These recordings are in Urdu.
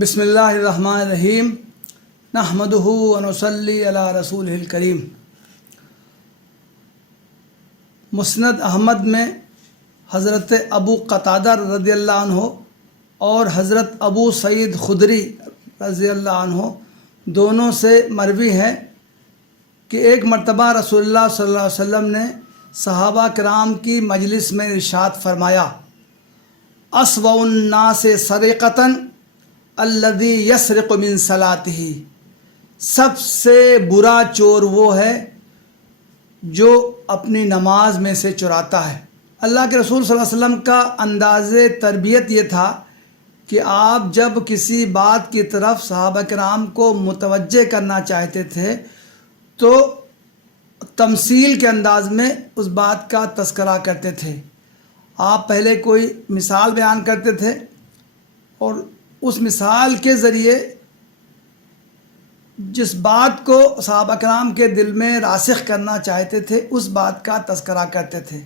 بسم اللہ الرحمن الرحیم نحمدہ ونصلی علی رسولہ الکریم۔ مسند احمد میں حضرت ابو قتادہ رضی اللہ عنہ اور حضرت ابو سعید خدری رضی اللہ عنہ دونوں سے مروی ہے کہ ایک مرتبہ رسول اللہ صلی اللہ علیہ وسلم نے صحابہ کرام کی مجلس میں ارشاد فرمایا، اسوأ الناس سرقۃ الذی یسرق من صلاتہ، سب سے برا چور وہ ہے جو اپنی نماز میں سے چراتا ہے۔ اللہ کے رسول صلی اللہ علیہ وسلم کا انداز تربیت یہ تھا کہ آپ جب کسی بات کی طرف صحابہ کرام کو متوجہ کرنا چاہتے تھے تو تمثیل کے انداز میں اس بات کا تذکرہ کرتے تھے۔ آپ پہلے کوئی مثال بیان کرتے تھے اور اس مثال کے ذریعے جس بات کو صحابہ کرام کے دل میں راسخ کرنا چاہتے تھے اس بات کا تذکرہ کرتے تھے۔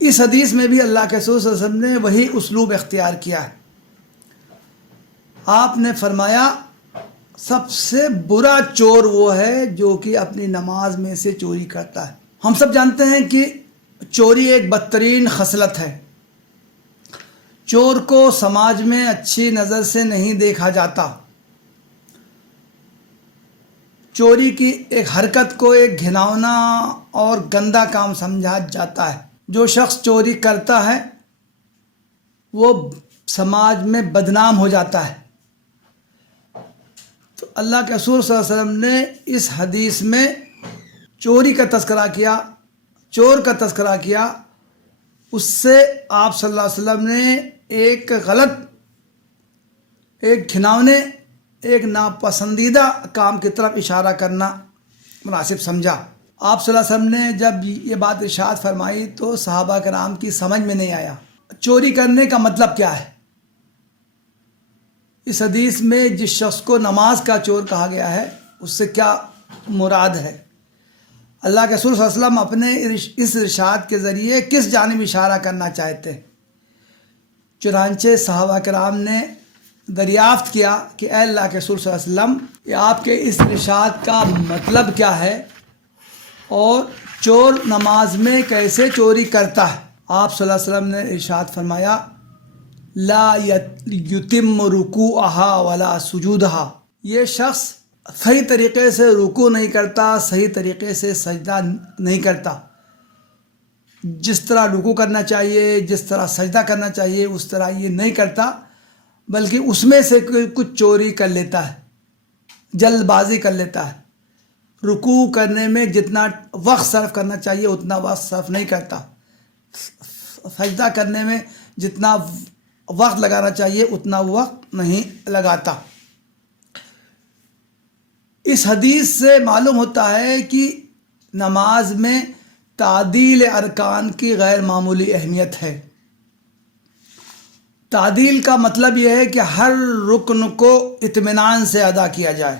اس حدیث میں بھی اللہ کے رسول صلی اللہ علیہ وسلم نے وہی اسلوب اختیار کیا ہے۔ آپ نے فرمایا سب سے برا چور وہ ہے جو کہ اپنی نماز میں سے چوری کرتا ہے۔ ہم سب جانتے ہیں کہ چوری ایک بدترین خصلت ہے۔ چور کو سماج میں اچھی نظر سے نہیں دیکھا جاتا۔ چوری کی ایک حرکت کو ایک گھناؤنا اور گندا کام سمجھا جاتا ہے۔ جو شخص چوری کرتا ہے وہ سماج میں بدنام ہو جاتا ہے۔ تو اللہ کے رسول صلی اللہ علیہ وسلم نے اس حدیث میں چوری کا تذکرہ کیا، چور کا تذکرہ کیا۔ اس سے آپ صلی اللہ علیہ وسلم نے ایک غلط، ایک گھناؤنے، ایک ناپسندیدہ کام کی طرف اشارہ کرنا مناسب سمجھا۔ آپ صلی اللہ علیہ وسلم نے جب یہ بات ارشاد فرمائی تو صحابہ کرام کی سمجھ میں نہیں آیا چوری کرنے کا مطلب کیا ہے۔ اس حدیث میں جس شخص کو نماز کا چور کہا گیا ہے اس سے کیا مراد ہے؟ اللہ کے رسول صلی اللہ علیہ وسلم اپنے اس ارشاد کے ذریعے کس جانب اشارہ کرنا چاہتے ہیں؟ چنانچہ صحابہ کرام نے دریافت کیا کہ اے اللہ کے رسول صلی اللہ علیہ وسلم، یہ آپ کے اس ارشاد کا مطلب کیا ہے اور چور نماز میں کیسے چوری کرتا ہے؟ آپ صلی اللہ علیہ وسلم نے ارشاد فرمایا، لا یتم رکوعہا ولا سجودہا، یہ شخص صحیح طریقے سے رکوع نہیں کرتا، صحیح طریقے سے سجدہ نہیں کرتا۔ جس طرح رکوع کرنا چاہیے، جس طرح سجدہ کرنا چاہیے اس طرح یہ نہیں کرتا، بلکہ اس میں سے کچھ چوری کر لیتا ہے، جلد بازی کر لیتا ہے۔ رکوع کرنے میں جتنا وقت صرف کرنا چاہیے اتنا وقت صرف نہیں کرتا، سجدہ کرنے میں جتنا وقت لگانا چاہیے اتنا وقت نہیں لگاتا۔ اس حدیث سے معلوم ہوتا ہے کہ نماز میں تعدیل ارکان کی غیر معمولی اہمیت ہے۔ تعدیل کا مطلب یہ ہے کہ ہر رکن کو اطمینان سے ادا کیا جائے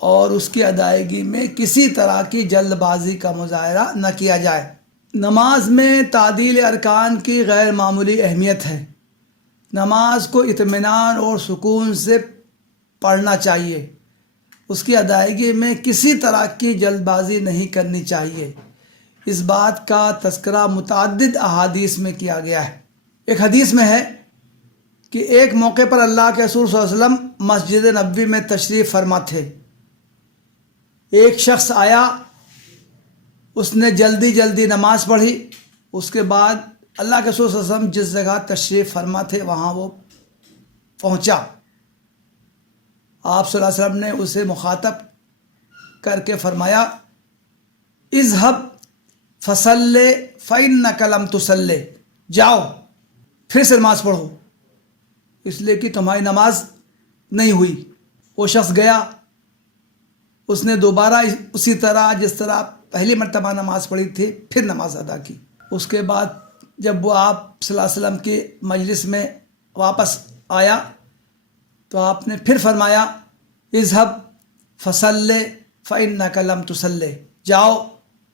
اور اس کی ادائیگی میں کسی طرح کی جلد بازی کا مظاہرہ نہ کیا جائے۔ نماز میں تعدیل ارکان کی غیر معمولی اہمیت ہے۔ نماز کو اطمینان اور سکون سے پڑھنا چاہیے، اس کی ادائیگی میں کسی طرح کی جلد بازی نہیں کرنی چاہیے۔ اس بات کا تذکرہ متعدد احادیث میں کیا گیا ہے۔ ایک حدیث میں ہے کہ ایک موقع پر اللہ کے رسول صلی اللہ علیہ وسلم مسجد نبوی میں تشریف فرما تھے۔ ایک شخص آیا، اس نے جلدی جلدی نماز پڑھی، اس کے بعد اللہ کے رسول صلی اللہ علیہ وسلم جس جگہ تشریف فرما تھے وہاں وہ پہنچا۔ آپ صلی اللہ علیہ وسلم نے اسے مخاطب کر کے فرمایا، اذهب فصلی فإنک لم تصلی، جاؤ پھر سے نماز پڑھو اس لیے کہ تمہاری نماز نہیں ہوئی۔ وہ شخص گیا، اس نے دوبارہ اسی طرح جس طرح پہلی مرتبہ نماز پڑھی تھی پھر نماز ادا کی۔ اس کے بعد جب وہ آپ صلی اللہ علیہ وسلم کی مجلس میں واپس آیا تو آپ نے پھر فرمایا، اذهب فصلی فإنک لم تصلی، جاؤ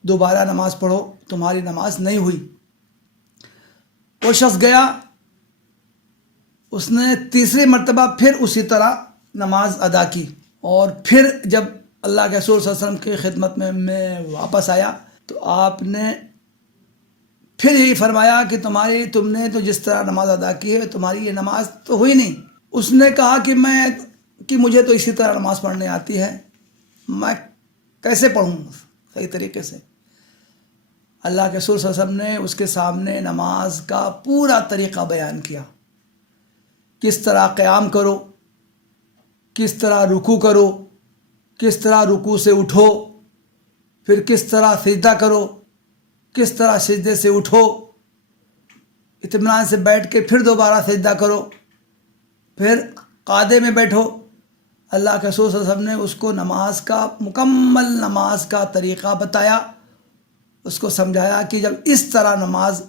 دوبارہ نماز پڑھو تمہاری نماز نہیں ہوئی۔ وہ شخص گیا، اس نے تیسری مرتبہ پھر اسی طرح نماز ادا کی، اور پھر جب اللہ کے رسول صلی اللہ علیہ وسلم کی خدمت میں واپس آیا تو آپ نے پھر یہی فرمایا کہ تم نے تو جس طرح نماز ادا کی ہے تمہاری یہ نماز تو ہوئی نہیں۔ اس نے کہا کہ مجھے تو اسی طرح نماز پڑھنے آتی ہے، میں کیسے پڑھوں صحیح طریقے سے؟ اللہ کے رسول صلی اللہ علیہ وسلم نے اس کے سامنے نماز کا پورا طریقہ بیان کیا، کس طرح قیام کرو، کس طرح رکوع کرو، کس طرح رکوع سے اٹھو، پھر کس طرح سجدہ کرو، کس طرح سجدے سے اٹھو، اطمینان سے بیٹھ کے پھر دوبارہ سجدہ کرو، پھر قعدے میں بیٹھو۔ اللہ کے رسول صلی اللہ علیہ وسلم نے اس کو نماز کا مکمل نماز کا طریقہ بتایا، اس کو سمجھایا کہ جب اس طرح نماز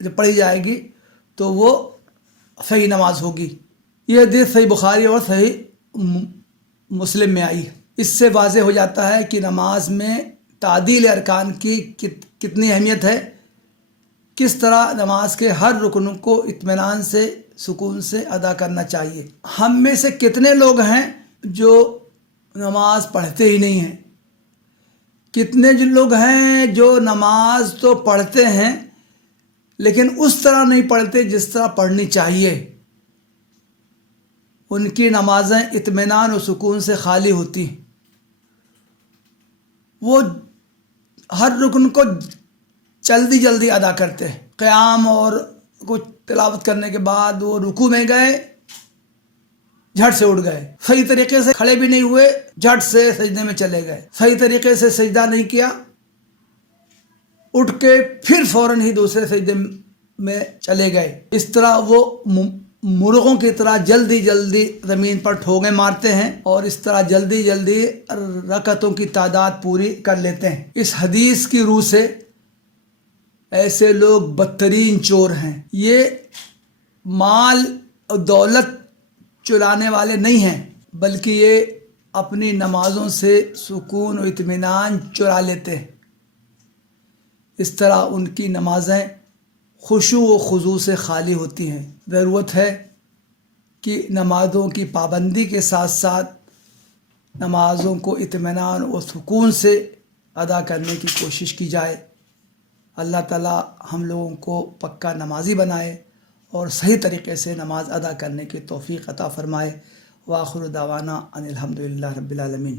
جب پڑھی جائے گی تو وہ صحیح نماز ہوگی۔ یہ حدیث صحیح بخاری اور صحیح مسلم میں آئی ہے۔ اس سے واضح ہو جاتا ہے کہ نماز میں تعدیل ارکان کی کتنی اہمیت ہے، کس طرح نماز کے ہر رکن کو اطمینان سے سکون سے ادا کرنا چاہیے۔ ہم میں سے کتنے لوگ ہیں جو نماز پڑھتے ہی نہیں ہیں؟ کتنے لوگ ہیں جو نماز تو پڑھتے ہیں لیکن اس طرح نہیں پڑھتے جس طرح پڑھنی چاہیے؟ ان کی نمازیں اطمینان و سکون سے خالی ہوتی ہیں، وہ ہر رکن کو جلدی جلدی ادا کرتے ہیں۔ قیام اور کچھ تلاوت کرنے کے بعد وہ رکوع میں گئے، جھٹ سے اٹھ گئے، صحیح طریقے سے کھڑے بھی نہیں ہوئے، جھٹ سے سجدے میں چلے گئے، صحیح طریقے سے سجدہ نہیں کیا، اٹھ کے پھر فوراً ہی دوسرے سجدے میں چلے گئے۔ اس طرح وہ مرغوں کی طرح جلدی جلدی زمین پر ٹھوگے مارتے ہیں اور اس طرح جلدی جلدی رکعتوں کی تعداد پوری کر لیتے ہیں۔ اس حدیث کی روح سے ایسے لوگ بدترین چور ہیں۔ یہ مال اور دولت چرانے والے نہیں ہیں، بلکہ یہ اپنی نمازوں سے سکون و اطمینان چرا لیتے ہیں۔ اس طرح ان کی نمازیں خشوع و خضوع سے خالی ہوتی ہیں۔ ضرورت ہے کہ نمازوں کی پابندی کے ساتھ ساتھ نمازوں کو اطمینان و سکون سے ادا کرنے کی کوشش کی جائے۔ اللہ تعالیٰ ہم لوگوں کو پکا نمازی بنائے اور صحیح طریقے سے نماز ادا کرنے کی توفیق عطا فرمائے۔ وآخر دعوانا ان الحمدللہ رب العالمین۔